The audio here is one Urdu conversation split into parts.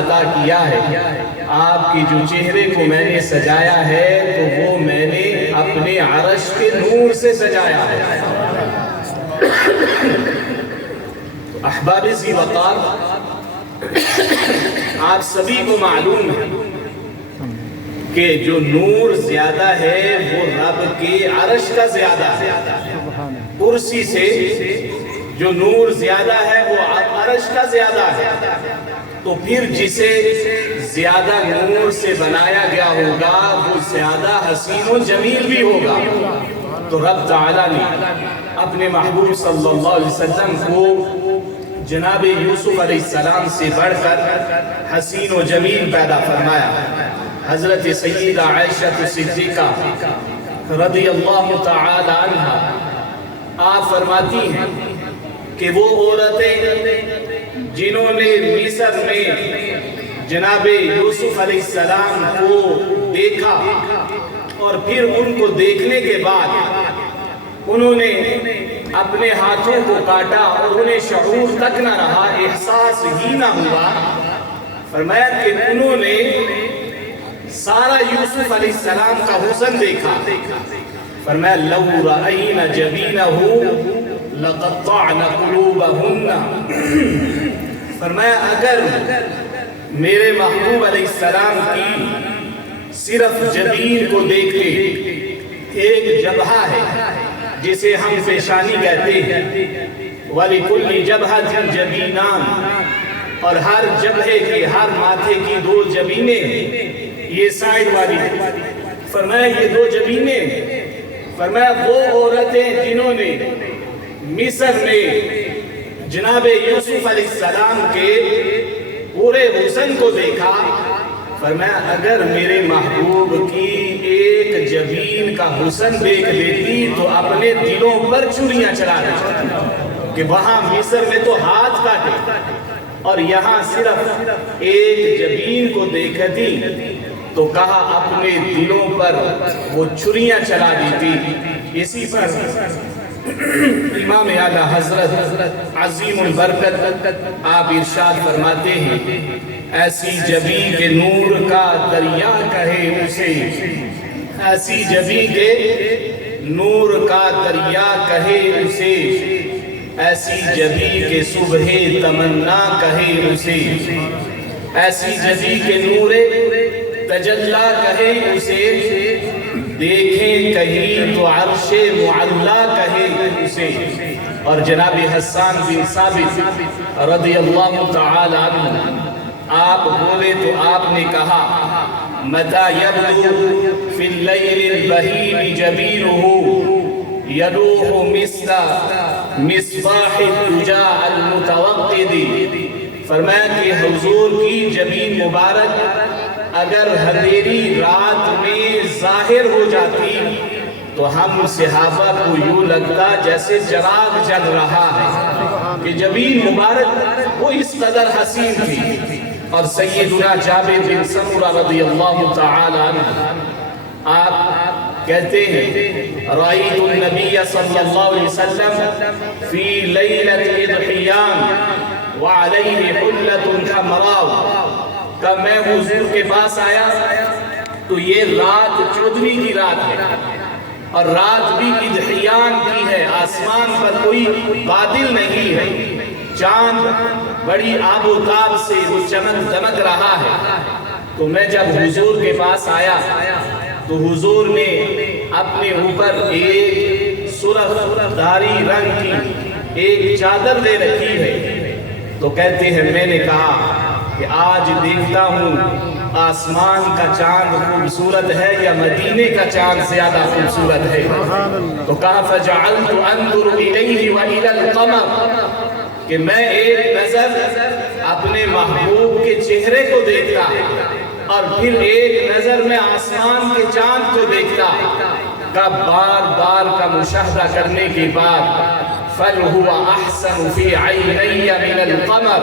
عطا کیا ہے، آپ کی جو چہرے کو میں نے سجایا ہے تو وہ میں نے اپنے عرش کے نور سے سجایا ہے۔ احباب ذی وقار، آپ سبھی کو معلوم ہے کہ جو نور زیادہ ہے وہ رب کے عرش کا زیادہ ہے۔ کرسی سے جو نور زیادہ ہے وہ عرش کا زیادہ ہے، تو پھر جسے زیادہ نور سے بنایا گیا ہوگا وہ زیادہ حسین و جمیل بھی ہوگا۔ تو رب تعالیٰ نے اپنے محبوب صلی اللہ علیہ وسلم کو جناب یوسف علیہ السلام سے بڑھ کر حسین و جمیل پیدا فرمایا۔ حضرت سیدہ عائشہ صدیقہ رضی اللہ تعالی عنہ آپ فرماتی ہیں کہ وہ عورتیں جنہوں نے مصر میں جناب یوسف علیہ السلام کو دیکھا اور پھر ان کو دیکھنے کے بعد انہوں نے اپنے ہاتھوں کو کاٹا اور انہیں شعور تک نہ رہا، احساس ہی نہ ہوا، فرمایا کہ انہوں نے سارا یوسف علیہ السلام کا حسن دیکھا، فرمایا لو رأینا جبینہ لقطعن قلوبہن، فرمایا اگر میرے محبوب علیہ السلام کی صرف جبین کو دیکھتے، ایک جبہہ ہے جسے ہم پیشانی کہتے ہیں، وَلِكُلِّ جَبْهَةٍ جَبِينَانِ، اور ہر جبہے کے ہر ماتھے کی دو جبینیں ہیں، یہ سائڈ والی، فرمایا یہ دو جبینیں، فرمایا وہ عورتیں جنہوں نے مصر میں جناب یوسف علیہ السلام کے پورے حسن کو دیکھا، فرمایا اگر میرے محبوب کی ایک جبین کا حسن دیکھ لیتی تو اپنے دلوں پر چھریاں چلا دیتی، کہ وہاں مصر میں تو ہاتھ کاٹے اور یہاں صرف ایک جبین کو دیکھتی تو کہا اپنے دلوں پر وہ چھریاں چلا دیتی۔ اسی پر امام اعلیٰ حضرت عظیم البرکت آپ ارشاد فرماتے ہیں، ایسی جبی کے نور کا دریا کہے اسے، ایسی جبی کے نور کا دریا کہے اسے، ایسی جبی کے صبح تمنا کہے اسے، ایسی جبی کے نور تجلا کہے اسے، دیکھیں کہیں تو عرش معلا کہے اسے۔ اور جناب حسان بن ثابت رضی اللہ تعالی عنہ آپ بولے تو آپ نے کہا مَتَا يَبْدُو فِي اللَّيْلِ الْبَهِيمِ جَبِينُهُ يَلُوحُ مِثْلَ مِصْبَاحِ الدُّجَاءِ الْمُتَوَقِّدِ، فرمایا کہ حضور کی جبین مبارک اگر اندھیری رات میں ظاہر ہو جاتی تو ہم صحابہ کو یوں لگتا جیسے چراغ جل رہا ہے، کہ جبین مبارک وہ اس قدر حسین تھی۔ اور سیدنا جابر بن سمرہ رضی اللہ تعالی عنہ آپ کہتے ہیں رأیت النبی صلی اللہ علیہ وسلم فی لیلۃ اضحیان وعلیہ حلۃ حمراء، کہ میں حضور کے پاس آیا تو یہ رات 14ویں کی رات ہے اور رات بھی اضحیان کی ہے، آسمان پر کوئی بادل نہیں ہے، چاند بڑی آب و تاب سے وہ چمک دمک رہا ہے۔ تو میں جب حضور کے پاس آیا تو حضور نے اپنے اوپر ایک سرخ داری رنگ کی ایک چادر دے رکھی ہے، تو کہتے ہیں میں نے کہا کہ آج دیکھتا ہوں آسمان کا چاند خوبصورت ہے یا مدینے کا چاند زیادہ خوبصورت ہے؟ تو کہا فَجَعَلْتُ أَنْظُرُ إِلَيْهِ وَإِلَى الْقَمَرِ، کہ میں ایک نظر اپنے محبوب کے چہرے کو دیکھتا اور پھر ایک نظر میں آسمان کے چاند کو دیکھتا، کا بار بار کا مشاہدہ کرنے کے بعد فَلْهُوَ أَحْسَنُ فِي عَيْنَيَّ مِنَ الْقَمَرِ،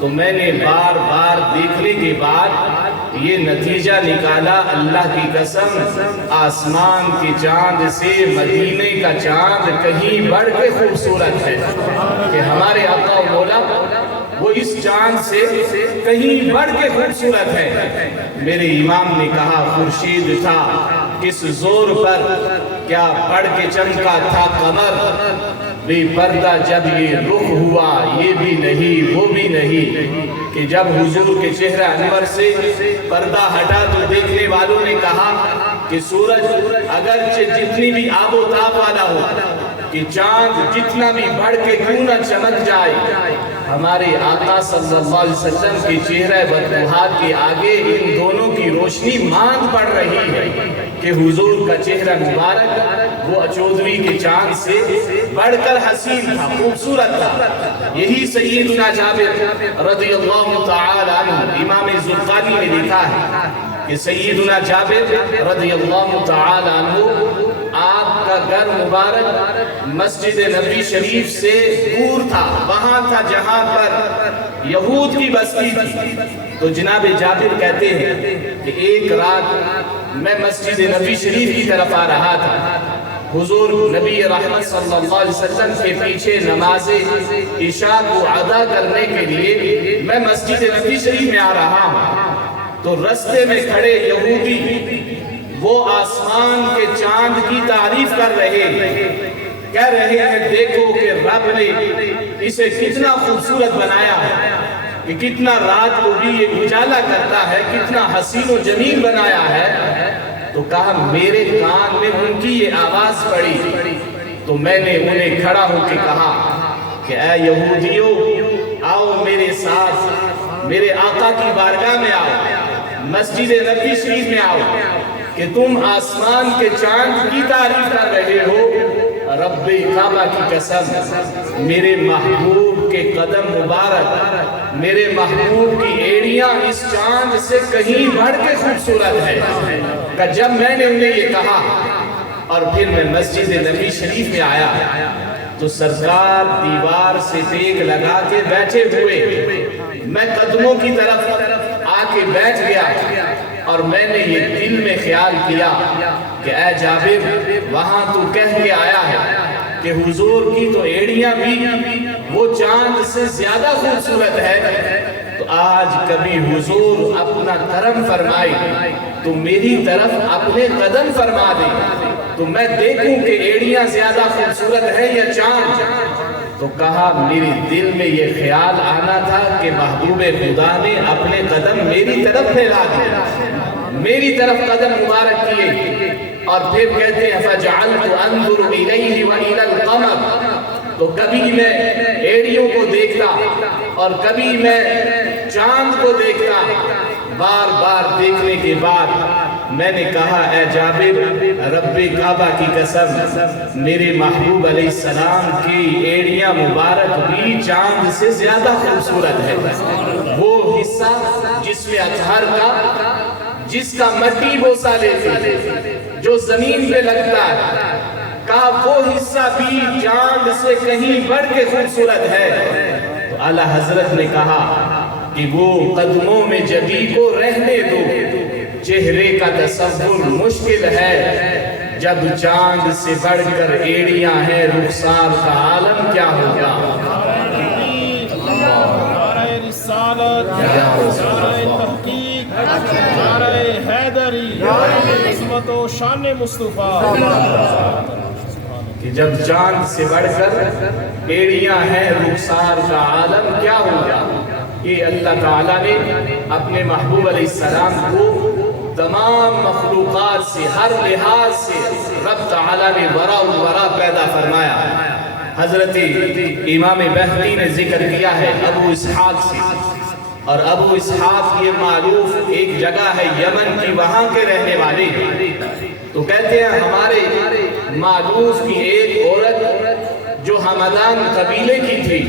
تو میں نے بار بار دیکھنے کے بعد یہ نتیجہ نکالا اللہ کی قسم آسمان کے چاند سے مدینے کا چاند کہیں بڑھ کے خوبصورت ہے، کہ ہمارے آقا و مولا وہ اس چاند سے کہیں بڑھ کے خوبصورت ہے۔ میرے امام نے کہا خورشید تھا کس زور پر کیا بڑھ کے چمکا تھا قمر، بے پردہ جب یہ رخ ہوا یہ بھی نہیں وہ بھی نہیں، کہ جب حضور کے چہرہ انور سے پردہ ہٹا تو دیکھنے والوں نے کہا کہ سورج اگرچہ جتنی بھی آب و تاب والا ہو، کہ چاند جتنا بھی بڑھ کے کیوں نہ چمک جائے، ہمارے آقا صلی اللہ علیہ وسلم کے چہرہ بدوحات کے آگے ان دونوں کی روشنی ماند پڑ رہی ہے کہ حضور کا چہرہ مبارک وہ چودھویں کے چاند سے بڑھ کر حسین تھا، خوبصورت تھا۔ یہی سیدنا جابر رضی اللہ تعالی عنہ امام زرقانی نے لکھا ہے کہ سیدنا جابر رضی اللہ تعالی عنہ آپ کا گھر مبارک مسجد نبی شریف سے دور تھا، وہاں تھا جہاں پر یہود کی بستی تھی۔ تو جناب جابر کہتے ہیں کہ ایک رات میں مسجد نبی شریف کی طرف آ رہا تھا، حضور نبی رحمت صلی اللہ علیہ وسلم کے پیچھے نماز عشاء کو ادا کرنے کے لیے میں مسجد نبی شریف میں آ رہا ہوں، تو رستے میں کھڑے یہودی وہ آسمان کے چاند کی تعریف کر رہے ہیں، کہہ رہے ہیں دیکھو کہ رب نے اسے کتنا خوبصورت بنایا ہے، کہ کتنا رات کو بھی یہ اجالا کرتا ہے، کتنا حسین و جمیل بنایا ہے۔ تو کہا میرے کان میں ان کی یہ آواز پڑی، تو میں نے انہیں کھڑا ہو کے کہا کہ اے یہودیو آؤ میرے ساتھ میرے آقا کی بارگاہ میں آؤ، مسجد نبی شریف میں آؤ، کہ تم آسمان کے چاند کی تعریف کر رہے ہو، رب کعبہ کی قسم میرے محبوب کے قدم مبارک، میرے محبوب کی ایڑیاں اس چاند سے کہیں بڑھ کے خوبصورت ہے۔ کہ جب میں نے انہیں یہ کہا اور پھر میں مسجد نبی شریف میں آیا تو سرکار دیوار سے ٹیک لگا کے بیٹھے ہوئے، میں قدموں کی طرف آ کے بیٹھ گیا اور میں نے یہ دل میں خیال کیا کہ اے جابر وہاں تو کہہ کے آیا ہے کہ حضور کی تو ایڑیاں بھی وہ چاند سے زیادہ خوبصورت ہے، تو آج کبھی حضور اپنا کرم فرمائے تو میری طرف اپنے قدم فرما دے تو میں دیکھوں کہ ایڑیاں زیادہ خوبصورت ہے یا چاند۔ تو کہا میرے دل میں یہ خیال آنا تھا کہ محبوب خدا نے اپنے قدم میری طرف پھیلا دیے، میری طرف قدم مبارک کیے، اور پھر کہتے ہیں فَجَعَلْتُ أَنْظُرُ إِلَيْهِ وَإِلَى الْقَمَرِ، تو کبھی میں ایڑیوں کو دیکھتا اور کبھی میں چاند کو دیکھتا۔ بار بار دیکھنے کے بعد میں نے کہا اے جابر رب کعبہ کی قسم میرے محبوب علیہ السلام کی ایڑیاں مبارک بھی چاند سے زیادہ خوبصورت ہے۔ وہ حصہ جس میں اطہر کا جس کا مٹی بوسہ لیتے جو زمین پہ لگتا ہے، کہا وہ حصہ بھی چاند سے کہیں بڑھ کے خوبصورت ہے۔ تو اعلیٰ حضرت نے کہا کہ وہ قدموں میں جبی کو رہنے دو، چہرے کا تصور مشکل ہے، جب چاند سے بڑھ کر ایڑیاں ہیں رخسار کا عالم کیا ہوگا۔ نعرہ رسالت، نعرہ تحقیق، نعرہ حیدری، عظمت و شان مصطفیٰ، کہ جب چاند سے بڑھ کر ایڑیاں ہیں رخسار کا عالم کیا ہوگا۔ یہ اللہ تعالیٰ نے اپنے محبوب علیہ السلام کو تمام مخلوقات سے ہر لحاظ سے رب تعالیٰ نے ورا ورا پیدا فرمایا۔ حضرت امام بہقی نے ذکر کیا ہے ابو اسحاق سے، اور ابو اسحاق یہ معروف ایک جگہ ہے یمن کی، وہاں کے رہنے والے، تو کہتے ہیں ہمارے معروف کی ایک عورت جو حمدان قبیلے کی تھی،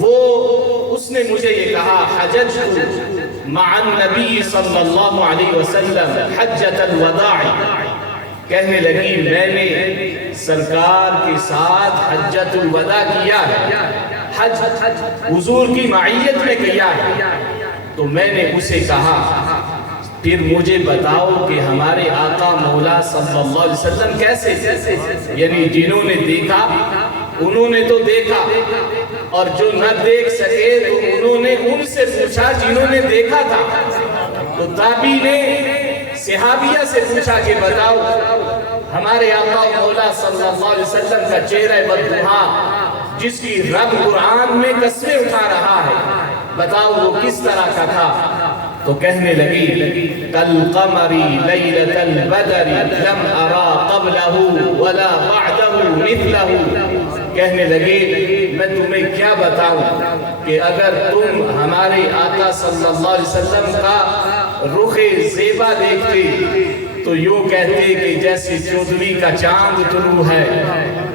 وہ اس نے مجھے یہ کہا حججت مع النبی صلی اللہ علیہ وسلم حجت الوداع، کہنے لگی میں نے سرکار کے ساتھ حجت الوداع کیا ہے، حج حضور کی معیت میں کیا ہے۔ تو میں نے اسے کہا پھر مجھے بتاؤ کہ ہمارے آقا مولا صلی اللہ علیہ وسلم کیسے، یعنی جنہوں نے دیکھا انہوں نے تو دیکھا، اور جو نہ دیکھ سکے تو انہوں نے ان سے پوچھا جنہوں نے دیکھا تھا. تو تابعی نے صحابیہ سے پوچھا کہ بتاؤ ہمارے آقا و مولا صلی اللہ علیہ وسلم کا چہرہ والضحیٰ جس کی رب قرآن میں قسمیں اٹھا رہا ہے بتاؤ وہ کس طرح کا تھا. تو کہنے لگی کالقمر لیلۃ البدر لم ارا قبلہ ولا بعدہ مثلہ. کہنے لگے میں تمہیں کیا بتاؤں کہ اگر تم ہمارے آقا صلی اللہ علیہ وسلم کا رخ زیبا دیکھتے تو یوں کہتے کہ جیسے 14ویں کا چاند طلوع ہے.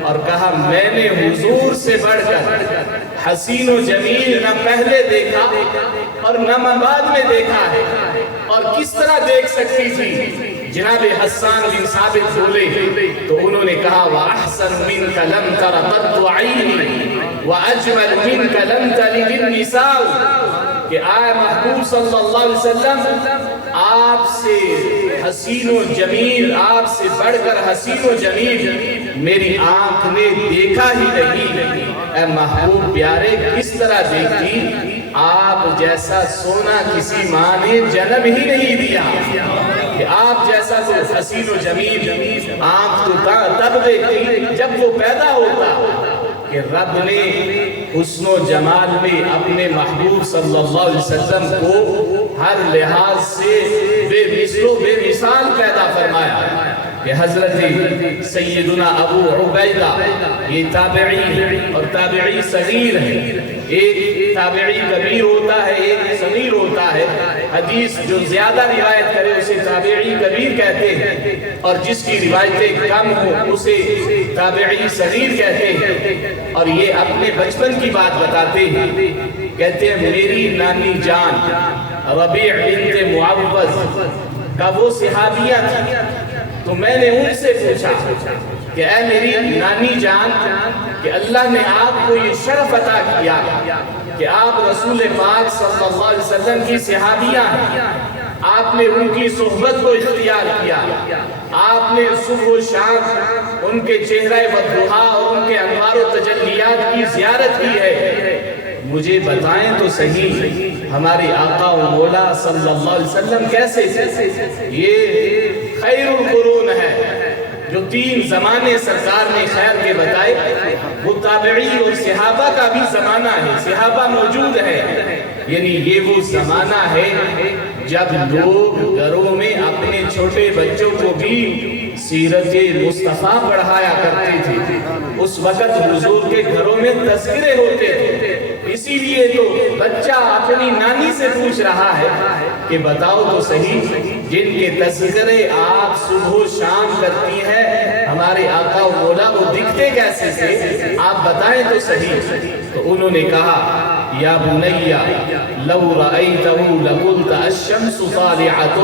اور کہا میں نے حضور سے بڑھ کر حسین و جمیل نہ پہلے دیکھا اور نہ بعد میں دیکھا ہے. اور کس طرح دیکھ سکتی تھی؟ جناب حسان بن ثابت بولے تو انہوں نے کہا وَأَحْسَنُ مِنْكَ لَمْ تَرَ قَطُّ عَيْنِي وَأَجْمَلُ مِنْكَ لَمْ تَلِدِ النِّسَاءُ. کہ آئے محبوب صلی اللہ علیہ وسلم آپ سے حسین و جمیل آپ سے بڑھ کر حسین و جمیل میری آنکھ نے دیکھا ہی نہیں. اے محبوب پیارے کس طرح دیکھی؟ آپ جیسا سونا کسی ماں نے جنم ہی نہیں دیا کہ آپ جیسا تو حسین و جمیل آنکھ تو تب دیکھتی جب وہ پیدا ہوتا کہ رب نے حسن و جمال میں اپنے محبوب صلی اللہ علیہ وسلم کو ہر لحاظ سے بے مثل و بے مثال پیدا فرمایا. کہ حضرت سیدنا ابو عبیدہ یہ تابعی اور تابعی صغیر ہے. ایک تابعی کبیر ہوتا ہے ایک صغیر ہوتا ہے. حدیث جو زیادہ روایت کرے اسے تابعی کبیر کہتے ہیں اور جس کی روایتیں کم ہو اسے تابعی صغیر کہتے ہیں. اور یہ اپنے بچپن کی بات بتاتے ہیں. کہتے ہیں میری نانی جان ربیع بنت معوذ کا وہ صحابیہ تھی. تو میں نے ان سے پوچھا کہ اے میری نانی جان کہ اللہ نے آپ کو یہ شرف عطا کیا کہ آپ رسول پاک صلی اللہ علیہ وسلم کی صحابیہ ہیں. آپ نے ان کی صحبت کو اختیار کیا. آپ نے صبح و شام ان کے چہرہ والضحیٰ اور ان کے انوار و تجلیات کی زیارت کی ہے. مجھے بتائیں تو صحیح ہمارے آقا و مولا صلی اللہ علیہ وسلم کیسے تھے؟ یہ خیر القرون ہے جو 3 زمانے سرکار نے خیر کے بتائے. وہ تابعی اور صحابہ کا بھی زمانہ ہے. صحابہ موجود ہے یعنی یہ وہ زمانہ ہے جب لوگ گھروں میں اپنے چھوٹے بچوں کو بھی سیرت مصطفیٰ پڑھایا کرتے تھے. اس وقت حضور کے گھروں میں تذکرے ہوتے تھے. اسی لیے تو بچہ اپنی نانی سے پوچھ رہا ہے کہ بتاؤ تو صحیح جن کے تذکرے آپ صبح و شام کرتی ہیں ہمارے آقا و مولا وہ دکھتے کیسے تھے آپ بتائیں تو صحیح. تو انہوں نے کہا یا بنیا لو رأیتہ لقلت الشمس طالعۃ.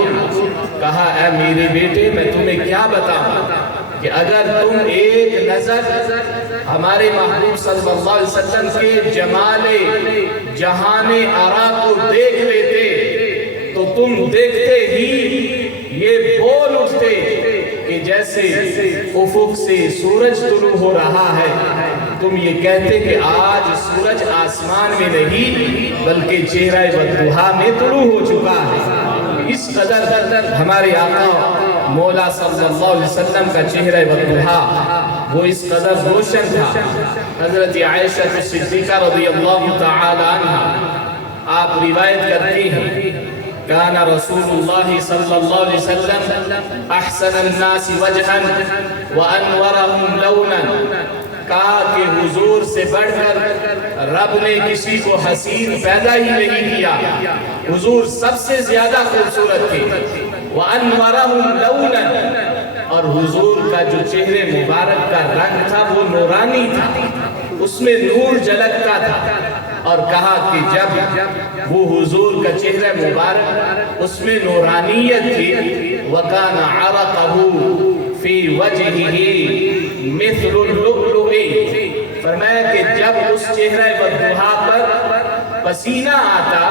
کہا اے میرے بیٹے میں تمہیں کیا بتاؤں کہ اگر تم ایک نظر ہمارے محبوب صلی اللہ علیہ وسلم کے جمال جہان آرا کو دیکھ لیتے تو تم دیکھتے ہی یہ بول اٹھتے کہ جیسے افق سے سورج طلوع ہو رہا ہے. تم یہ کہتے کہ آج سورج آسمان میں نہیں بلکہ چہرہ والضحیٰ میں طلوع ہو چکا ہے. اس قدر ہمارے آقا مولا صلی اللہ علیہ وسلم کا چہرہ والضحیٰ وہ اس قدر روشن تھا. حضرت عائشہ صدیقہ رضی اللہ تعالی عنہ آپ روایت کرتی ہیں کان رسول اللہ صلی اللہ علیہ وسلم احسن الناس وجہا وانورہم لونا. کہا کہ حضور سے بڑھ کر رب نے کسی کو حسین پیدا ہی نہیں کیا. حضور سب سے زیادہ خوبصورت تھے. وَأَنْوَرَهُمْ لَوْنًا اور حضور کا جو چہرے مبارک کا رنگ تھا وہ نورانی تھا اس میں نور جھلکتا تھا. اور کہا کہ جب وہ حضور کا چہرہ مبارک اس میں نورانیت تھی وَكَانَ عَرَقَهُ فِي وَجْهِهِ مثل اللؤلؤ. فرمایا کہ جب اس چہرہ والضحیٰ پر پسینہ آتا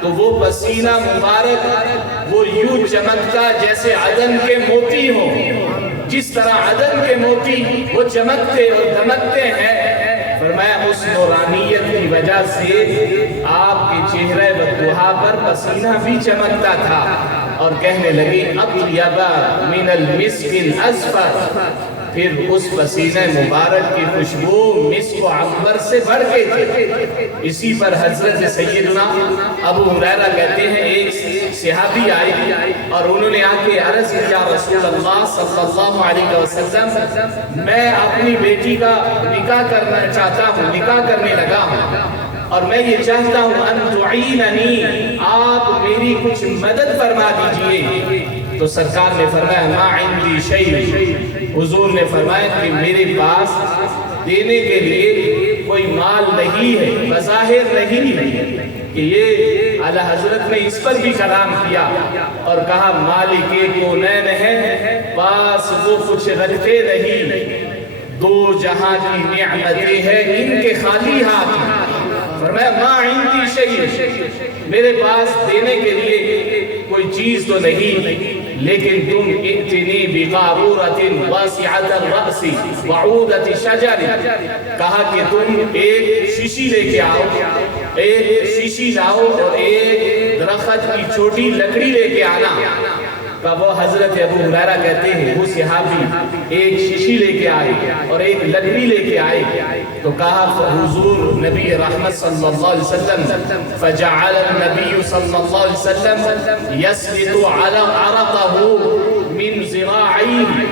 تو وہ پسینہ مبارک وہ یوں چمکتا جیسے عدن کے موتی ہوں. جس طرح عدن کے موتی وہ چمکتے اور دمکتے ہیں فرمایا اس نورانیت کی وجہ سے آپ کے چہرے والضحا پر پسینہ بھی چمکتا تھا، اور کہنے لگے اطیب من المسک الاسفر، پھر اس پسینہ مبارک کی خوشبو مسک و عنبر سے بڑھ گئی تھی۔ اسی پر حضرت سیدنا ابو ہریرہ کہتے ہیں ایک صحابی آئے اور انہوں نے آ کے عرض کیا رسول اللہ صلی اللہ علیہ وسلم میں اپنی بیٹی کا نکاح کرنا چاہتا ہوں، نکاح کرنے لگا ہوں، اور میں یہ چاہتا ہوں ان تعیننی، آپ میری کچھ مدد فرما دیجئے۔ تو سرکار نے فرمایا ما عندی شیء، حضور نے فرمایا کہ میرے پاس دینے کے لیے کوئی مال نہیں ہے، بظاہر نہیں ہے، کہ یہ اعلیٰ حضرت نے اس پر بھی کلام کیا اور کہا مالک کونین ہے، پاس وہ کچھ رکھتے نہیں، دو جہاں کی نعمتیں ہیں ان کے خالی ہاتھ ہیں۔ فرمایا ما عندی شیء، میرے پاس دینے کے لیے کوئی چیز تو نہیں، لیکن تم ائتنی بقارورۃ واسعۃ الرأس وعودۃ شجر، کہا کہ تم ایک شیشی لے کے آؤ، ایک شیشی لاؤ اور ایک درخت کی چھوٹی لکڑی لے کے آنا۔ تو وہ حضرت ابو ہریرہ کہتے ہیں وہ صحابی ایک شیشی لے کے آئے اور ایک لکڑی لے کے آئے، تو کہا حضور نبی رحمت صلی اللہ علیہ وسلم فجعل النبی صلی اللہ علیہ وسلم یسلط عرقہ من ذراعیہ،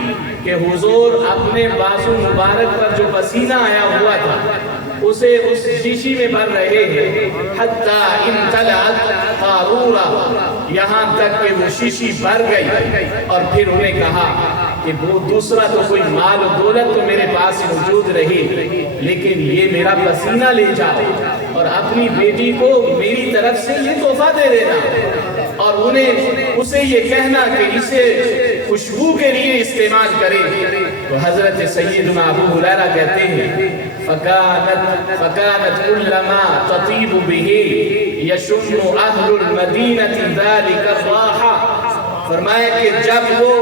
کہ حضور اپنے بازو مبارک پر جو پسینہ آیا ہوا تھا اسے اس شیشی میں بھر رہے ہیں، حتی امتلأت قارورہ، یہاں تک کہ وہ شیشی بھر گئی، اور پھر انہیں کہا کہ وہ دوسرا تو کوئی مال و دولت تو میرے پاس موجود رہی، لیکن یہ میرا پسینہ لے جاؤ اور اپنی بیٹی کو میری طرف سے یہ تحفہ دے دینا، اور انہیں اسے یہ کہنا کہ اسے خوشبو کے لیے استعمال کرے۔ تو حضرت سیدنا ابو ہریرہ کہتے ہیں فَكَانَتْ كُلَّمَا تَطِيبُ بِهِ يَشُمُّ أَهْلُ الْمَدِينَةِ ذَلِكَ الرَّاحَةَ، فرمایا کہ جب وہ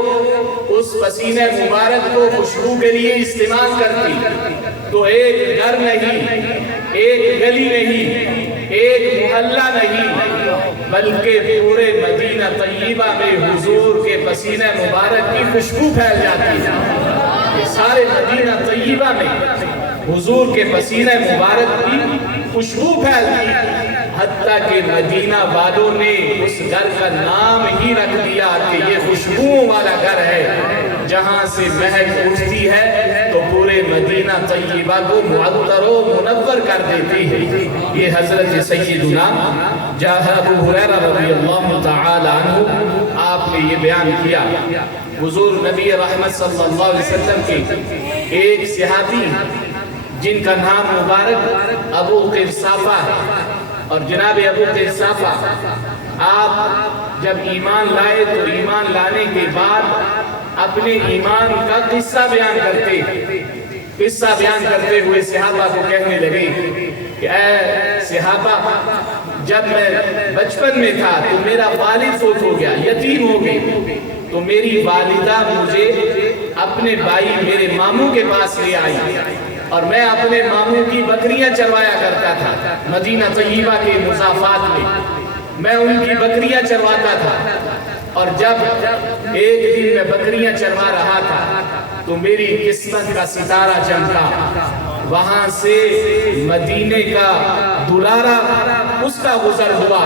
اس پسینہ مبارک کو خوشبو کے لیے استعمال کرتی تو ایک گھر نہیں، ایک گلی نہیں، ایک محلہ نہیں، بلکہ پورے مدینہ طیبہ میں حضور کے پسینہ مبارک کی خوشبو پھیل جاتی ہے۔ سارے مدینہ طیبہ میں حضور کے پسینہ مبارک کی خوشبو پھیلتی، حتیٰ کہ مدینہ والوں نے اس گھر کا نام ہی رکھ دیا کہ یہ خوشبوؤں والا گھر ہے، جہاں سے مہک اٹھتی ہے تو پورے مدینہ طیبہ کو معطر و منور کر دیتی ہے۔ یہ حضرت سیدنا ابو ہریرہ رضی اللہ تعالی عنہ آپ نے یہ بیان کیا۔ حضور نبی رحمت صلی اللہ علیہ وسلم کے ایک صحابی جن کا نام مبارک ابو قرصافہ ہے، اور جناب ابو قرصافہ آپ جب ایمان لائے تو ایمان لانے کے بعد اپنے ایمان کا قصہ بیان کرتے ہوئے صحابہ کو کہنے لگے کہ اے صحابہ، جب میں بچپن میں تھا تو میرا والد فوت ہو گیا، یتیم ہو گئی، تو میری والدہ مجھے اپنے بھائی میرے ماموں کے پاس لے آئی، اور میں اپنے ماموں کی بکریاں چروایا کرتا تھا مدینہ طیبہ کے مضافات میں ان کی بکریاں چرواتا تھا، اور جب ایک دن میں بکریاں چروا رہا تھا تو میری قسمت کا ستارہ چمکا، وہاں سے مدینے کا دلارا اس کا گزر ہوا،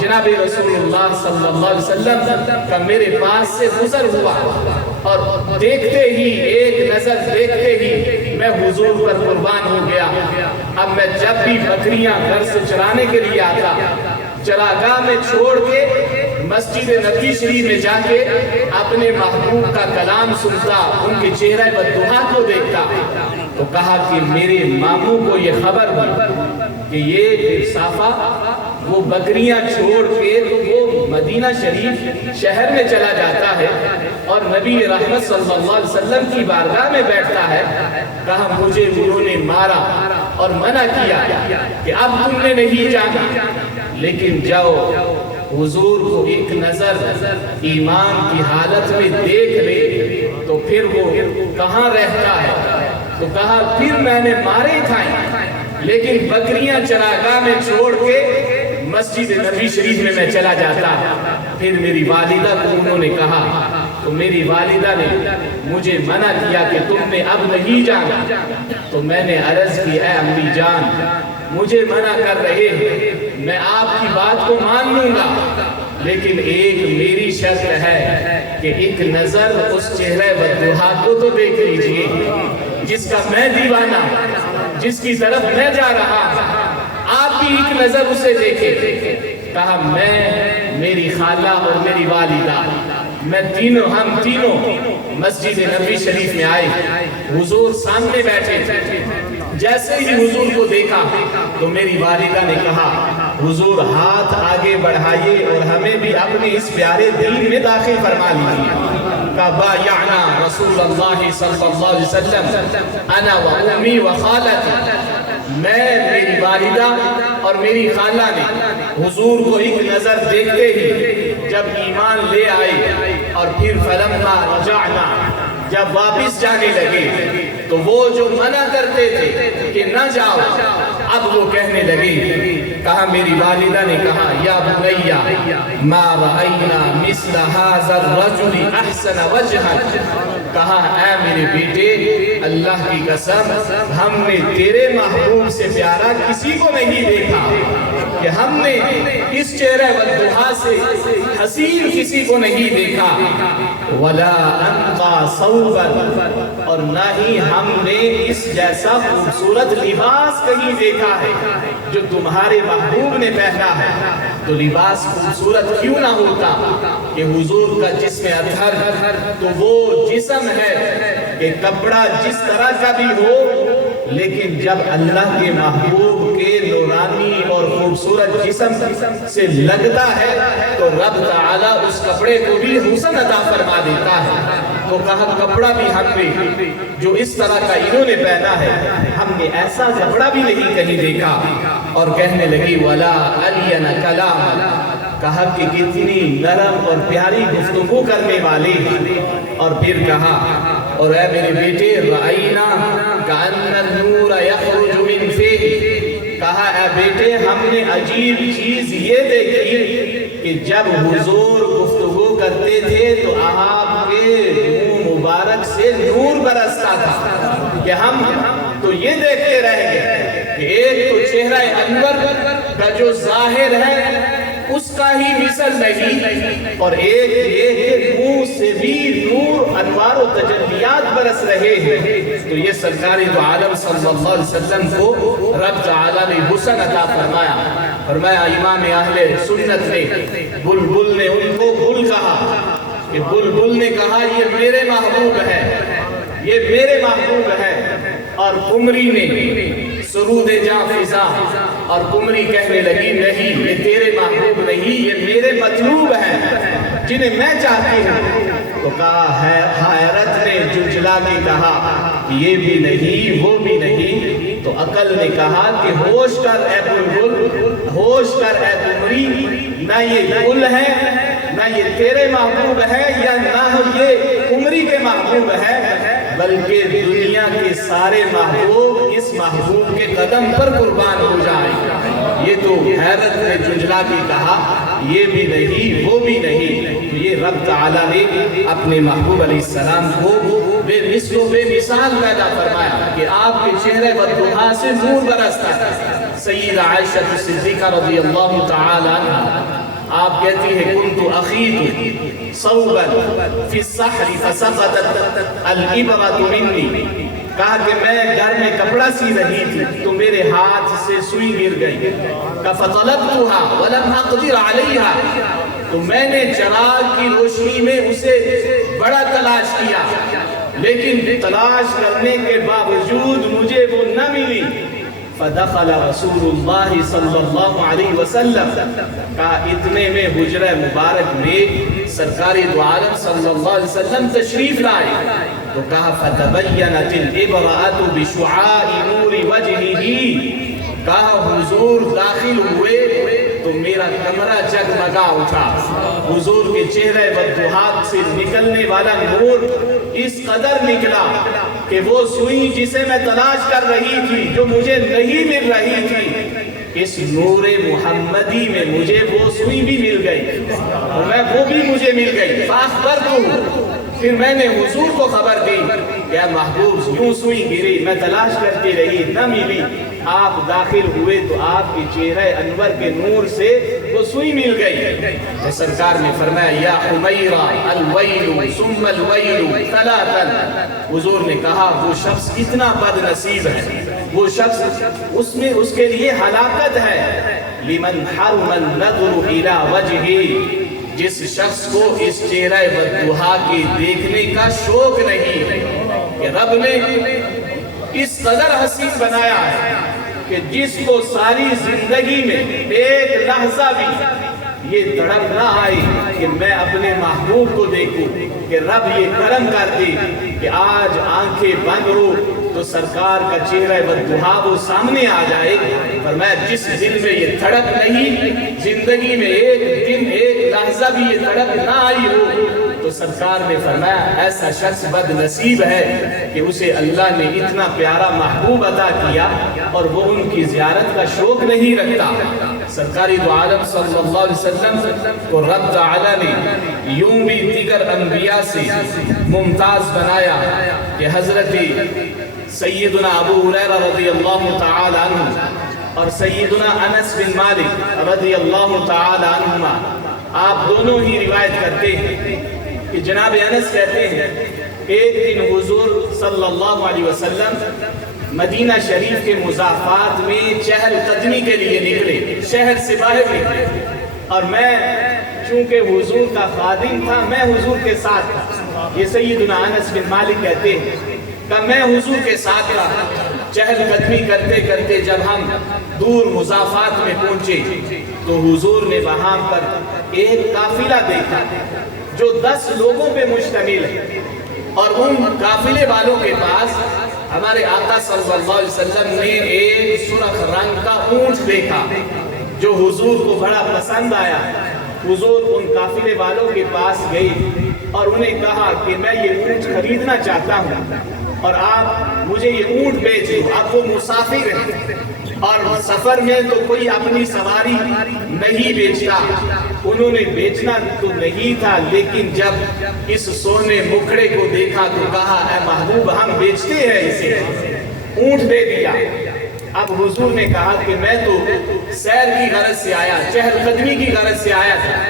جناب رسول اللہ صلی اللہ علیہ وسلم کا میرے پاس سے گزر ہوا، اور دیکھتے ہی ایک نظر دیکھتے ہی میں حضور پر قربان ہو گیا۔ اب میں جب بھی بکریاں گھر سے چرانے کے لیے آتا، چراگاہ میں چھوڑ کے مسجد نبی شریف میں جا کے اپنے محبوب کا کلام سنتا، ان کے چہرے والضحا کو دیکھتا، تو کہا کہ میرے ماموں کو یہ خبر ہوئی کہ یہ قرصافہ وہ بکریاں چھوڑ کے تو وہ مدینہ شریف شہر میں چلا جاتا ہے اور نبی رحمت صلی اللہ علیہ وسلم کی بارگاہ میں بیٹھتا ہے۔ کہا مجھے انہوں نے مارا اور منع کیا کہ اب تم نے نہیں جانا، لیکن جاؤ حضور کو ایک نظر ایمان کی حالت میں دیکھ لے تو پھر وہ کہاں رہتا ہے۔ تو کہا پھر میں نے مارے کھائیں لیکن بکریاں چراگاہ میں چھوڑ کے مسجد نبی شریف میں میں چلا جاتا۔ پھر میری والدہ کو انہوں نے کہا تو میری والدہ نے مجھے منع کیا کہ تم نے اب نہیں جانا۔ تو میں نے عرض کی اے امی جان مجھے منع کر رہے ہیں، میں آپ کی بات کو مان لوں گا، لیکن ایک میری شرط ہے کہ ایک نظر اس چہرے بددعا کو تو دیکھ لیجئے جس کا میں دیوانہ، جس کی طرف میں جا رہا ہوں، آپ بھی ایک نظر اسے دیکھیں۔ کہا میں، میری خالہ اور میری والدہ، ہم تینوں مسجد نبی شریف میں آئے، حضور سامنے بیٹھے تھے۔ جیسے ہی حضور کو دیکھا تو میری والدہ نے کہا حضور ہاتھ آگے بڑھائیے اور ہمیں بھی اپنے اس پیارے دین میں داخل فرما لیجیے۔ کہا بایعنا رسول اللہ صلی اللہ علیہ وسلم انا و امی و خالتی، میں، میری والدہ اور میری خالہ نے حضور کو ایک نظر دیکھتے ہی جب ایمان لے آئے، اور پھر فلما رجعنا، جب واپس جانے لگے تو وہ جو منع کرتے تھے کہ نہ جاؤ اب وہ کہنے لگے۔ کہا میری والدہ نے کہا یا بنیا ما رأینا مثل هذا الرجل احسن وجہا، کہا اے میرے بیٹے اللہ کی قسم ہم نے تیرے محبوب سے پیارا کسی کو نہیں دیکھا، کہ ہم نے اس چہرے والدہا سے حسین کسی کو نہیں دیکھا، ولا انقا صوبا، اور نہ ہی ہم نے اس جیسا خوبصورت لباس کہیں دیکھا ہے جو تمہارے محبوب نے پہنا ہے۔ تو لباس خوبصورت کیوں نہ ہوتا کہ حضور کا جسم اطہر تو وہ جسم ہے کہ کپڑا جس طرح کا بھی ہو، لیکن جب اللہ کے محبوب کے نورانی اور خوبصورت جسم سے لگتا ہے تو رب تعالیٰ اس کپڑے کو بھی حسن عطا فرما دیتا ہے۔ تو کہا کپڑا بھی ہم نے جو اس طرح کا انہوں نے پہنا ہے ہم نے ایسا کپڑا بھی نہیں کہیں دیکھا۔ اور کہنے لگی ولا الین کلام، کہا کہ کتنی نرم اور پیاری گفتگو کرنے والی، اور پھر کہا اور اے میرے بیٹے رأینا کأن النور یخرج من فیہ، کہا اے بیٹے ہم نے عجیب چیز یہ دیکھی کہ جب حضور گفتگو کرتے تھے تو آپ کے منہ مبارک سے نور برستا تھا، کہ ہم تو یہ دیکھتے رہ گئے کہ ایک تو چہرہ انور کا جو ظاہر ہے اس کا ہی مثل نہیں، اور ایک یہ منہ سے بھی نور انوار و تجلیات برس رہے ہیں۔ تو یہ سرکار دو عالم صلی اللہ علیہ وسلم کو رب تعالیٰ نے حسن عطا فرمایا۔ فرمایا امام اہل سنت نے، بلبل نے ان کو بل کہا، کہ بلبل نے کہا یہ میرے محبوب ہے، یہ میرے محبوب ہے، اور قمری نے سرود جاں فضا، اور قمری کہنے لگی نہیں یہ تیرے محبوب نہیں، یہ میرے مطلوب ہیں جنہیں میں چاہتی ہوں۔ تو کہا حیرت نے جھنجھلا کے کہا یہ بھی نہیں وہ بھی نہیں۔ تو عقل نے کہا کہ ہوش کر اے بلبل، ہوش کر اے قمری، نہ یہ گل ہے نہ یہ تیرے محبوب ہے یا نہ یہ قمری کے محبوب ہے، بلکہ دنیا کے سارے محبوب اس محبوب کے قدم پر قربان ہو جائیں۔ یہ تو حیرت نے جھنجھلا کے کہا یہ بھی نہیں وہ بھی نہیں۔ تو یہ رب تعالیٰ نے اپنے محبوب علیہ السلام کو بے مثل و بے مثال پیدا فرمایا کہ آپ کے چہرے والدہا سے نور برستا ہے۔ سیدہ عائشہ صدیقہ رضی اللہ تعالی عنہ آپ کہتی ہیں کنت اخیط صوبا فی السحر فسقطت الابرۃ منی، کہا کہ میں گھر میں کپڑا سی رہی تھی تو میرے ہاتھ سے سوئی گر گئی، فطلبتها ولم اقدر علیها، تو میں نے چراغ کی روشنی میں اسے بڑا تلاش کیا لیکن تلاش کرنے کے باوجود مجھے وہ نہ ملی۔ فدخل رسول اللہ صلی اللہ علیہ وسلم، کہا اتنے میں حجرہ مبارک میں سرکار دو عالم صلی اللہ علیہ وسلم تشریف لائے، تو کہا فتبینت الابرۃ بشعاع نور وجہہ، کہا حضور داخل ہوئے تو میرا کمرہ جگمگا اٹھا. حضور کے چہرے بدوحات سے نکلنے والا نور اس قدر نکلا کہ وہ سوئی جسے میں تلاش کر رہی تھی، جو مجھے نہیں مل رہی تھی، اس نور محمدی میں مجھے وہ سوئی بھی مل گئی اور وہ بھی مجھے مل گئی. فاخبرتہ، پھر میں نے حضور کو خبر دی کہ اے محبوب یوں سوئی گری، میں تلاش کرتی رہی نہ ملی، آپ داخل ہوئے تو آپ کے چہرے انور کے نور سے وہ سوئی مل گئی. تو سرکار نے فرمایا یا حمیرہ الویل ثم الویل ثلاثا. حضور نے کہا وہ شخص کتنا بد نصیب ہے، وہ شخص اس کے لیے ہلاکت ہے. لمن حرم النظر الى وجہہ، جس شخص کو اس چہرہ بدوحا کے دیکھنے کا شوق نہیں ہے کہ رب نے اس قدر حسین بنایا ہے کہ جس کو ساری زندگی میں ایک لحظہ بھی یہ تڑپ نہ آئی کہ میں اپنے محبوب کو دیکھوں، کہ رب یہ کرم کر دی کہ آج آنکھیں بند ہو تو سرکار کا چہرہ بدوحا وہ سامنے آ جائے. فرمایا جس دل میں یہ تڑپ نہیں، زندگی میں ایک دن ایک لحظہ بھی یہ تڑپ نہ آئی ہو، تو سرکار نے فرمایا ایسا شخص بد نصیب ہے کہ اسے اللہ نے اتنا پیارا محبوب عطا کیا اور وہ ان کی زیارت کا شوق نہیں رکھتا. سرکاری دو عالم صلی اللہ علیہ وسلم کو رب تعالیٰ نے یوں بھی دیگر انبیاء سے ممتاز بنایا کہ حضرت سیدنا ابو ہریرہ رضی اللہ تعالی عنہ اور سیدنا انس بن مالک رضی اللہ تعالی عنہما، آپ دونوں ہی روایت کرتے ہیں کہ جناب انس کہتے ہیں ایک دن حضور صلی اللہ علیہ وسلم مدینہ شریف کے مضافات میں چہل قدمی کے لیے نکلے، شہر سے باہر نکلے، اور میں چونکہ حضور کا خادم تھا میں حضور کے ساتھ تھا. یہ سیدنا انس بن مالک کہتے ہیں کہ میں حضور کے ساتھ تھا. چہل قدمی کرتے کرتے جب ہم دور مضافات میں پہنچے تو حضور نے وہاں پر ایک قافلہ دیکھا جو 10 لوگوں پہ مشتمل ہے، اور ان قافلے والوں کے پاس ہمارے آقا صلی اللہ علیہ وسلم نے ایک سرخ رنگ کا اونٹ دیکھا جو حضور کو بڑا پسند آیا. حضور ان قافلے والوں کے پاس گئے اور انہیں کہا کہ میں یہ اونٹ خریدنا چاہتا ہوں اور آپ مجھے یہ اونٹ بیچ دو. اب وہ مسافر ہیں اور سفر میں تو کوئی اپنی سواری نہیں بیچتا. انہوں نے بیچنا تو نہیں تھا، لیکن جب اس سونے مکھڑے کو دیکھا تو کہا اے محبوب ہم بیچتے ہیں اسے. اونٹ دے دیا. اب حضور نے کہا کہ میں تو سیر کی غرض سے آیا، چہل قدمی کی غرض سے آیا تھا،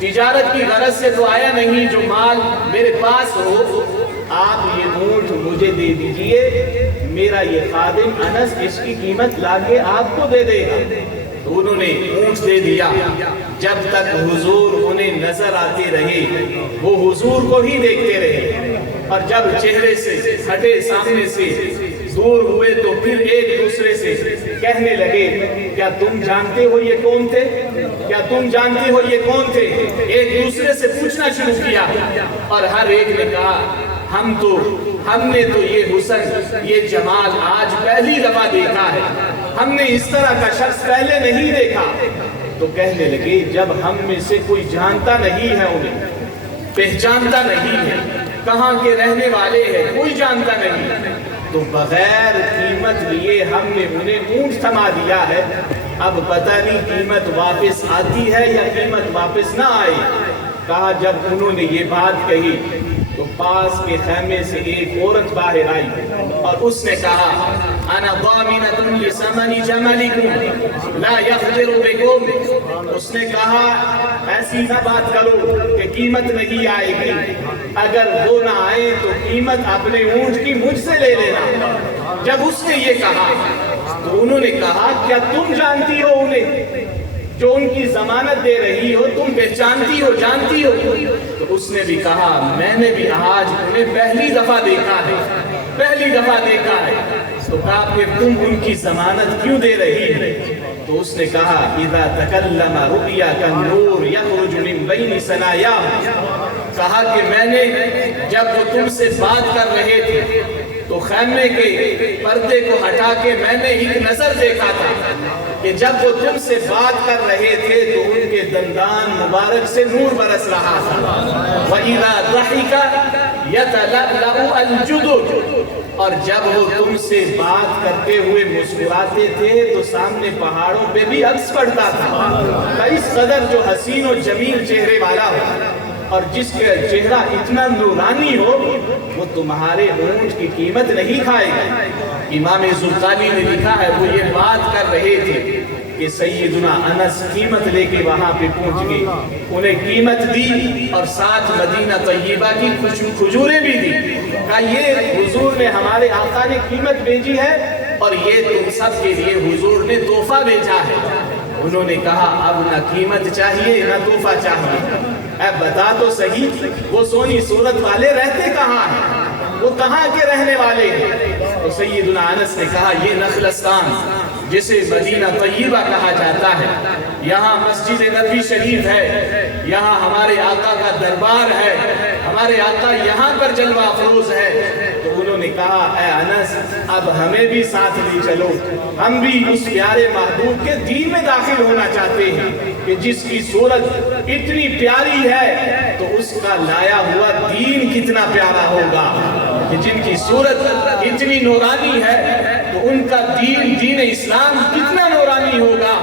تجارت کی غرض سے تو آیا نہیں، جو مال میرے پاس ہو آپ یہ اونٹ مجھے دے دیجئے، میرا یہ خادم انس اس کی قیمت لا کے آپ کو دے دے گا. تو انہوں نے اونٹ دے دیا. جب تک حضور انہیں نظر آتے رہے وہ حضور کو ہی دیکھتے رہے، اور جب چہرے سے ہٹے سامنے سے دور ہوئے تو پھر ایک دوسرے سے کہنے لگے کیا تم جانتے ہو یہ کون تھے، کیا تم جانتے ہو یہ کون تھے. ایک دوسرے سے پوچھنا شروع کیا اور ہر ایک نے کہا ہم نے تو یہ حسن یہ جمال آج پہلی دفعہ دیکھا ہے، ہم نے اس طرح کا شخص پہلے نہیں دیکھا. تو کہنے لگے جب ہم میں سے کوئی جانتا نہیں ہے، انہیں پہچانتا نہیں ہے، کہاں کے رہنے والے ہیں کوئی جانتا نہیں، تو بغیر قیمت لیے ہم نے انہیں اونٹ تھما دیا ہے. اب پتہ نہیں قیمت واپس آتی ہے یا قیمت واپس نہ آئی. کہا جب انہوں نے یہ بات کہی تو پاس کے خیمے سے ایک عورت باہر آئی اور اس نے کہا انا ضامنۃ لثمن جملکم لا یخجر بکم. اس نے کہا ایسی نہ بات کرو کہ قیمت نہیں آئے گی، اگر وہ نہ آئے تو قیمت اپنے اونٹ کی مجھ سے لے لینا. جب اس نے یہ کہا تو انہوں نے کہا کیا تم جانتی ہو انہیں جو ان کی ضمانت دے رہی ہو، تم پہچانتی ہو جانتی ہو؟ تو اس نے بھی کہا میں نے بھی آج انہیں پہلی دفعہ دیکھا ہے، پہلی دفعہ دیکھا ہے. تو کہا پھر تم ان کی ضمانت کیوں دے رہی ہے؟ تو اس نے کہا اذا تکلم رؤیا کالنور یخرج من بین ثنایاہ. کہا کہ میں نے جب وہ تم سے بات کر رہے تھے تو خیمے کے پردے کو ہٹا کے میں نے ایک نظر دیکھا تھا کہ جب وہ تم سے بات کر رہے تھے تو ان کے دندان مبارک سے نور برس رہا تھا. وَإِذَا ضَحِكَ يَتَلَأْلَأُ الْجُدُرُ، اور جب وہ تم سے بات کرتے ہوئے مسکراتے تھے تو سامنے پہاڑوں پہ بھی عکس پڑتا تھا. اس قدر جو حسین و جمیل چہرے والا ہو اور جس کا چہرہ اتنا نورانی ہو وہ تمہارے اونٹ کی قیمت نہیں کھائے گا. امام زرقانی نے لکھا ہے وہ یہ بات کر رہے تھے کہ سیدنا انس قیمت لے کے وہاں پہ پہنچ گئے، انہیں قیمت دی اور ساتھ مدینہ طیبہ کی کھجوریں بھی دی. کہا یہ حضور نے ہمارے آقا نے قیمت بھیجی ہے اور یہ تم سب کے لیے حضور نے تحفہ بھیجا ہے. انہوں نے کہا اب نہ قیمت چاہیے نہ تحفہ چاہیے، اے بتا تو صحیح وہ سونی صورت والے رہتے کہاں ہیں، وہ کہاں کے رہنے والے ہیں؟ تو سیدنا انس نے کہا یہ نخلستان جسے مدینہ طیبہ کہا جاتا ہے، یہاں مسجد نبوی شریف ہے، یہاں ہمارے آقا کا دربار ہے، ہمارے آقا یہاں پر جلوہ افروز ہے. تو انہوں نے کہا اے انس اب ہمیں بھی ساتھ لی چلو، ہم بھی اس پیارے محبوب کے دین میں داخل ہونا چاہتے ہیں کہ جس کی صورت اتنی پیاری ہے تو اس کا لایا ہوا دین کتنا پیارا ہوگا، کہ جن کی صورت اتنی نورانی ہے تو ان کا دین اسلام کتنا نورانی ہوگا.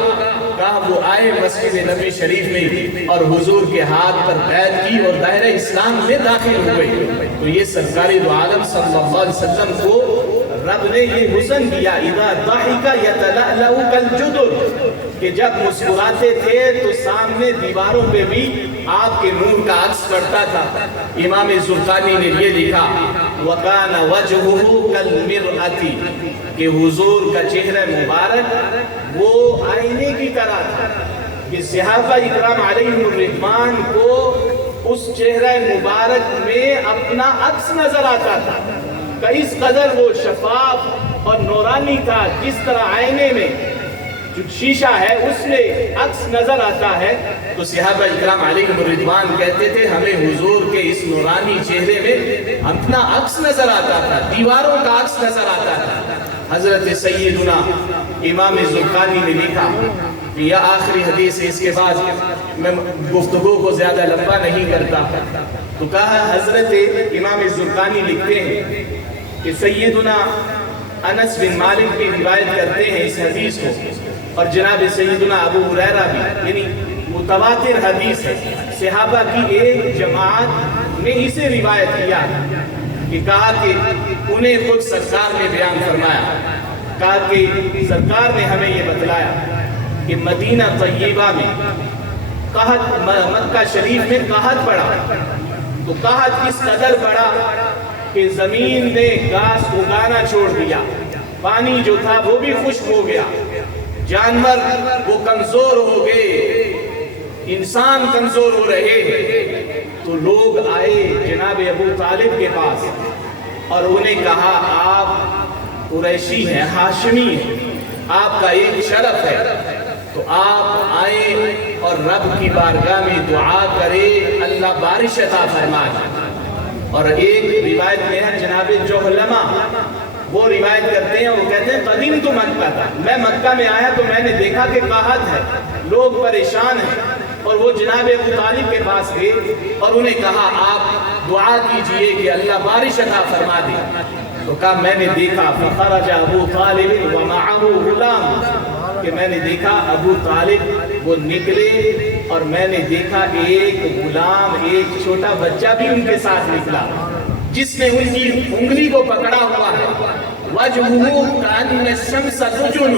کہا وہ آئے مسجد نبی شریف میں اور حضور کے ہاتھ پر بیعت کی اور دائرہ اسلام میں داخل ہوئے. تو یہ سرکار دو عالم صلی اللہ علیہ وسلم کو رب نے یہ حسن دیا، اذا ضحک یتلألأ کالجدر، کہ جب مسکراتے تھے تو سامنے دیواروں پہ بھی آپ کے نور کا عکس پڑتا تھا. امام زرقانی نے یہ لکھا وَكَانَ وَجْهُهُ كَالْمِرْأَةِ، کہ حضور کا چہرہ مبارک وہ آئینے کی طرح تھا کہ صحابہ اکرام علیہم الرحمن کو اس چہرہ مبارک میں اپنا عکس نظر آتا تھا. کہ اس قدر وہ شفاف اور نورانی تھا، جس طرح آئینے میں جو شیشہ ہے اس میں عکس نظر آتا ہے. تو صحابہ اکرام علیہم الرضوان کہتے تھے ہمیں حضور کے اس نورانی چہرے میں اپنا عکس نظر آتا تھا، دیواروں کا عکس نظر آتا تھا. حضرت سیدنا امام زرقانی نے لکھا کہ یہ آخری حدیث ہے، اس کے بعد میں گفتگو کو زیادہ لمبا نہیں کرتا. تو کہا حضرت امام زرقانی لکھتے ہیں کہ سیدنا انس بن مالک بھی روایت کرتے ہیں اس حدیث کو، اور جناب سیدنا ابو ہریرہ بھی، یعنی متواتر حدیث ہے. صحابہ کی ایک جماعت نے اسے روایت کیا کہ کہا کہ انہیں خود سرکار نے بیان فرمایا، کہا کہ سرکار نے ہمیں یہ بتلایا کہ مدینہ طیبہ میں قحط، مکہ شریف میں قحط پڑا. تو قحط اس قدر پڑا کہ زمین نے گھاس اگانا چھوڑ دیا، پانی جو تھا وہ بھی خشک ہو گیا، جانور وہ کمزور ہو گئے، انسان کمزور ہو رہے. تو لوگ آئے جناب ابو طالب کے پاس اور انہیں کہا آپ قریشی ہیں، ہاشمی ہیں، آپ کا ایک شرف ہے، تو آپ آئیں اور رب کی بارگاہ میں دعا کرے اللہ بارش عطا فرمائے. اور ایک روایت میں ہے جناب جوہلمہ وہ روایت کرتے ہیں، وہ کہتے ہیں قدیم تو مکہ تھا، میں مکہ میں آیا تو میں نے دیکھا کہ قحط ہے، لوگ پریشان ہیں. اور وہ جناب ابو طالب کے پاس گئے اور انہیں کہا آپ دعا کیجئے کہ اللہ بارش عطا فرما دے. تو کہا میں نے دیکھا فخرج ابو طالب ومعه غلام، کہ میں نے دیکھا ابو طالب وہ نکلے اور میں نے دیکھا ایک غلام، ایک چھوٹا بچہ بھی ان کے ساتھ نکلا جس نے ان کی انگلی کو پکڑا ہوا ہے. وجهه كأن الشمس رجل،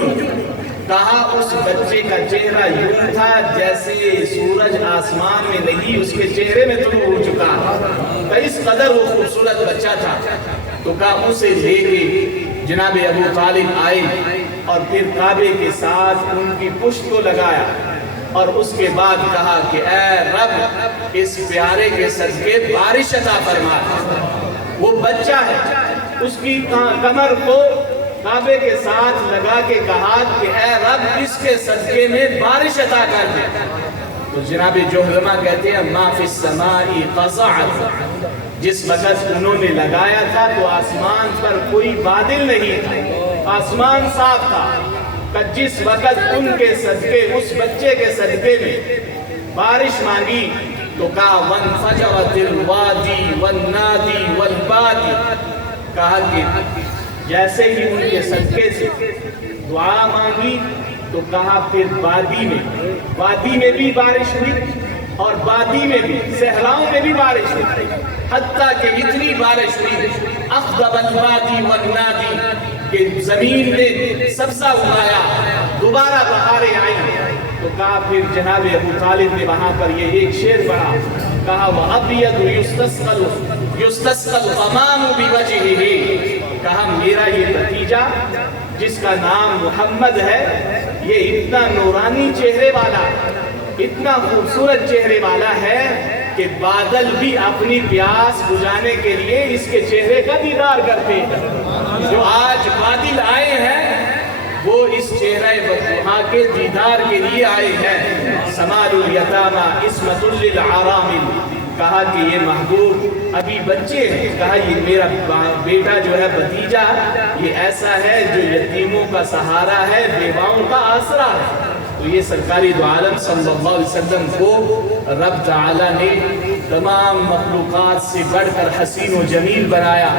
کہا اس بچے کا چہرہ یوں تھا جیسے سورج آسمان میں نہیں اس کے چہرے میں طلوع ہو چکا. اس قدر وہ خوبصورت بچہ تھا. تو کہا اسے لے کے جناب ابو طالب آئے اور پھر کعبے کے ساتھ ان کی پشت کو لگایا اور اس کے بعد کہا کہ اے رب اس پیارے کے صدقے بارش عطا فرما. وہ بچہ ہے، اس کی کمر کو کعبے کے ساتھ لگا کے کہا کہ اے رب اس کے صدقے میں بارش عطا کر دے. تو جناب جوہلمہ کہتے ہیں ما فی السماء قزعت، جس وقت انہوں نے لگایا تھا تو آسمان پر کوئی بادل نہیں تھا، آسمان صاف تھا. کہ جس وقت ان کے صدقے اس بچے کے صدقے میں بارش مانگی تو کہا وانفجرت الوادی والنادی والبادی، کہا کہ جیسے ہی ان کے صدقے سے دعا مانگی تو کہا پھر وادی میں بھی بارش ہوئی اور وادی میں بھی صحراؤں میں بھی بارش ہوئی، حتیٰ کہ اتنی بارش ہوئی اخضب الوادی والنادی کہ زمین نے سبزہ اگایا، دوبارہ بہاریں آئیں۔ تو کہا پھر جناب ابو طالب نے وہاں پر یہ ایک شعر پڑھا، کہا وَأَبْيَضُ يُسْتَسْقَى الْغَمَامُ بِوَجْهِهِ، کہا میرا یہ بھتیجا جس کا نام محمد ہے یہ اتنا نورانی چہرے والا، اتنا خوبصورت چہرے والا ہے کہ بادل بھی اپنی پیاس بجھانے کے لیے اس کے چہرے کا دیدار کرتے ہیں۔ جو آج بادل آئے ہیں وہ اس چہرہ بدخواہ کے دیدار کے لیے آئے ہیں۔ سمال الیتامی عصمت للعرامل، کہا کہ یہ محبوب ابھی بچے ہیں، کہا یہ میرا بیٹا جو ہے بھتیجا یہ ایسا ہے جو یتیموں کا سہارا ہے، بیواؤں کا آسرا ہے۔ تو یہ سرکاری دو عالم صلی اللہ علیہ وسلم کو رب تعالیٰ نے تمام مخلوقات سے بڑھ کر حسین و جمیل بنایا۔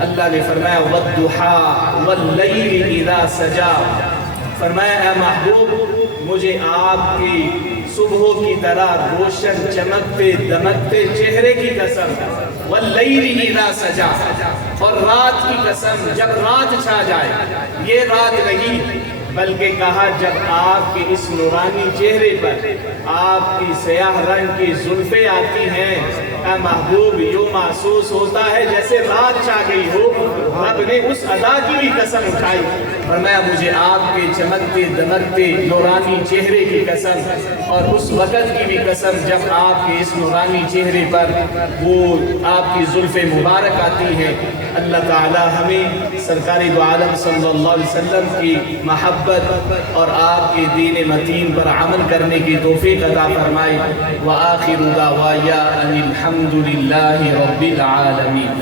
اللہ نے فرمایا وَالضُّحَىٰ وَاللَّيْلِ إِذَا سَجَىٰ، فرمایا اے محبوب مجھے آپ کی صبح کی طرح روشن چمکتے دمکتے چہرے کی قسم، وَاللَّيْلِ إِذَا سَجَىٰ، اور رات کی قسم جب رات چھا جائے، یہ رات نہیں بلکہ کہا جب آپ کے اس نورانی چہرے پر آپ کی سیاہ رنگ کی زلفیں آتی ہیں، اے محبوب یوں محسوس ہوتا ہے جیسے رات چھا گئی ہو۔ رب نے اس ادا کی بھی قسم اٹھائی، فرمایا مجھے آپ کے چمکتے دمکتے نورانی چہرے کی قسم اور اس وقت کی بھی قسم جب آپ کے اس نورانی چہرے پر وہ آپ کی زلفیں مبارک آتی ہیں۔ اللہ تعالی ہمیں سرکاری دو عالم صلی اللہ علیہ وسلم کی محبت اور آپ کے دین متین پر عمل کرنے کی توفیق عطا فرمائے۔ وآخر دعوایا ان الحمد للہ رب العالمین۔